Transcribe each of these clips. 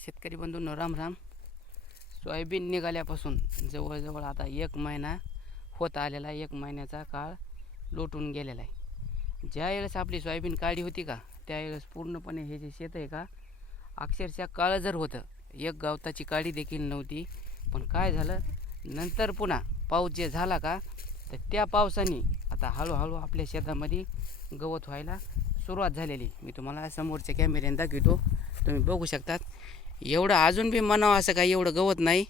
शेतकरी बंधूंनो राम राम सोयाबीन निघाल्यापासून जवळजवळ आता एक महिना होत आलेला आहे. एक महिन्याचा काळ लोटून गेलेला आहे. ज्या वेळेस आपली सोयाबीन काढी होती का त्यावेळेस पूर्णपणे हे जे शेत आहे का अक्षरशः काळं जर होतं. एक गवताची काडी देखील नव्हती. पण काय झालं नंतर पुन्हा पाऊस जे झाला का तर त्या पावसाने आता हळूहळू आपल्या शेतामध्ये गवत व्हायला सुरुवात झालेली. मी तुम्हाला समोरच्या कॅमेऱ्याने दाखवतो. तुम्ही बघू शकतात. एवढं अजून बी म्हणावं असं काही एवढं गवत नाही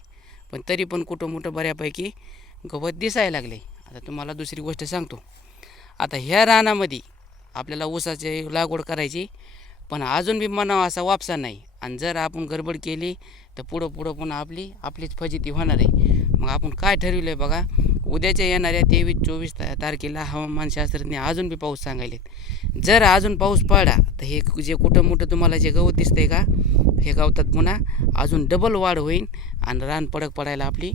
पण तरी पण कुठं मोठं बऱ्यापैकी गवत दिसायला लागले. आता तुम्हाला दुसरी गोष्ट सांगतो. आता ह्या रानामध्ये आपल्याला ऊसाची लागवड करायची पण अजून बी म्हणावा असा वापसा नाही. आणि जर आपण गडबड केली तर पुढं पुढं पुन्हा आपली आपलीच फजिती होणार आहे. मग आपण काय ठरवलं आहे बघा? उद्याच्या येणाऱ्या तेवीस चोवीस ता तारखेला हवामानशास्त्रज्ञ अजून बी पाऊस सांगायलेत. जर अजून पाऊस पडला तर हे जे कुठं मोठं तुम्हाला जे गवत दिसतंय का हे गवतात पुन्हा अजून डबल वाढ होईल आणि रान पडक पडायला आपली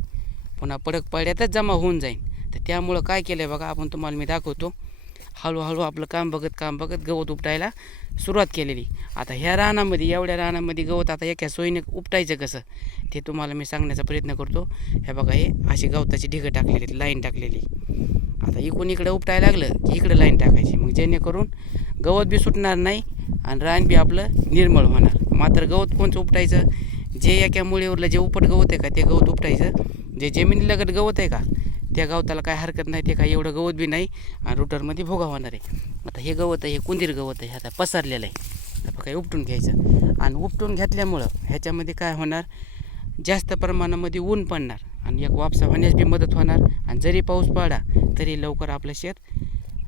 पुन्हा पडक पड्यातच जमा होऊन जाईल तर त्यामुळं काय केलं आहे बघा आपण तुम्हाला मी दाखवतो. हळूहळू आपलं काम बघत काम बघत गवत उपटायला सुरुवात केलेली. आता ह्या रानामध्ये एवढ्या रानामध्ये गवत आता एका सोयीने उपटायचं कसं ते तुम्हाला मी सांगण्याचा प्रयत्न करतो. हे बघा हे अशी गवताची ढिगं टाकलेली लाईन टाकलेली. आता इकडून इकडं उपटायला लागलं की इकडं लाईन टाकायची. मग जेणेकरून गवत बी सुटणार नाही आणि रान बी आपलं निर्मळ होणार. मात्र गवत कोणचं उपटायचं? जे एका मुळीवरलं जे उपट गवत आहे का ते गवत उपटायचं. जे जमिनीलगत गवत आहे का त्या गवताला काय हरकत नाही ते काय एवढं गवत बी नाही आणि रोटरमध्ये भोगा होणार आहे. आता हे गवत आहे हे कुंदीर गवत आहे आता पसरलेलं आहे. आता काय उपटून घ्यायचं. आणि उपटून घेतल्यामुळं ह्याच्यामध्ये काय होणार? जास्त प्रमाणामध्ये ऊन पडणार आणि एक वापसा होण्यास बी मदत होणार. आणि जरी पाऊस पडला तरी लवकर आपलं शेत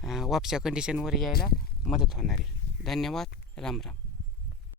अं, वापसा कंडिशनवर यायला मदत होणार आहे. धन्यवाद. राम राम.